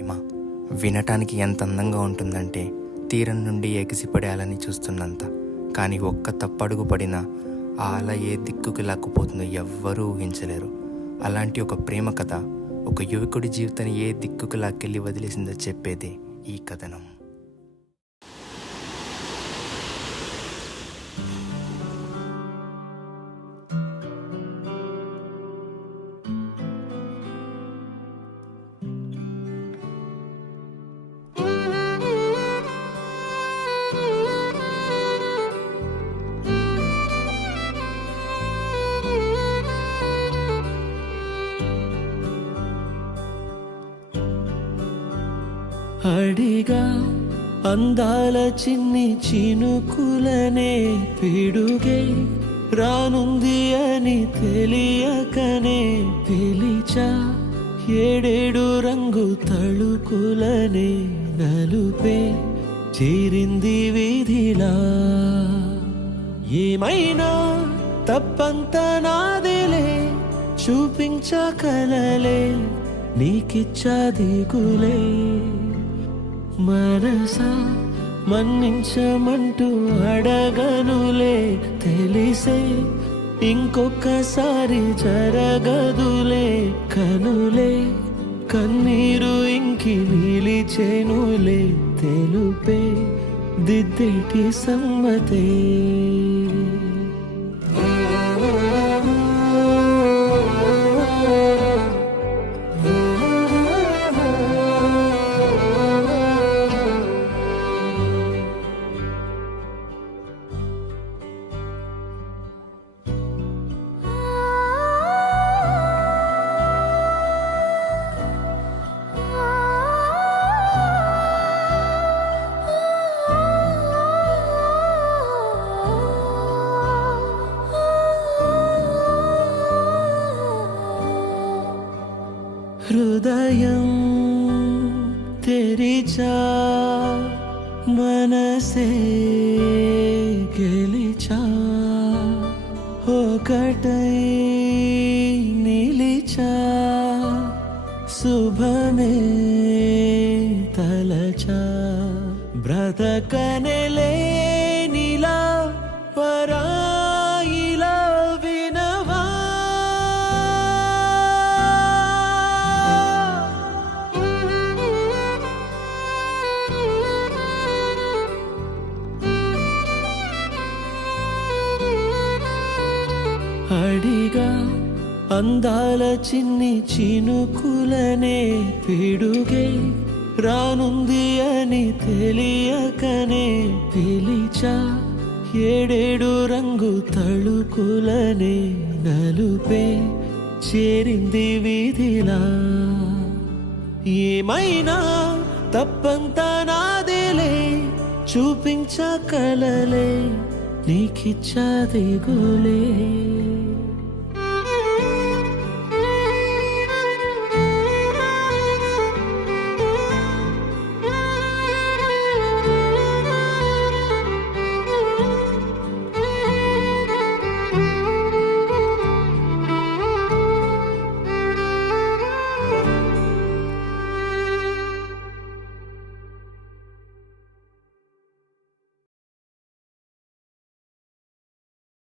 ప్రేమ వినటానికి ఎంత అందంగా ఉంటుందంటే తీరం నుండి ఎగిసిపడేయాలని చూస్తున్నంత. కానీ ఒక్క తప్పడుగు పడినా ఆ అల ఏ దిక్కుకి లాక్కుపోతుందో ఎవ్వరూ ఊహించలేరు. అలాంటి ఒక ప్రేమ కథ ఒక యువకుడి జీవితాన్ని ఏ దిక్కుకు లాక్కెళ్ళి వదిలేసిందో చెప్పేదే ఈ కథనం. అడిగా అందాల చిన్ని చినుకులనే పిడుగే రానుంది అని తెలియకనే పిలిచా. ఏడేడు రంగు తళుకులనే నలుపే చేరింది వీధిలా. ఏమైనా తప్పంత నాదిలే, చూపించకలలే నీకిచ్చా దిగులే. మనసా మన్నించమంటూ అడగనులే, తెలిసే ఇంకొకసారి జరగదులే. కనులే కన్నీరు ఇంకి నిలిచేనులే, తెలుపే దిద్దేటి సమ్మతే. హృదయం తెరిచా, మనసే గెలిచా. ఒకటై నిలిచా, శుభమే తలచా. బ్రతకనెలే నీలా పరాయిలా వినవా. అడిగా అందాల చిన్ని చినుకులనే పిడుగే రానుంది అని తెలియకనే పిలిచా. ఏడేడు రంగు తళుకులనే నలుపే చేరింది వీధిలా. ఏమైనా తప్పంత నాదిలే, చూపించకలలే నీకిచ్చా దిగులే.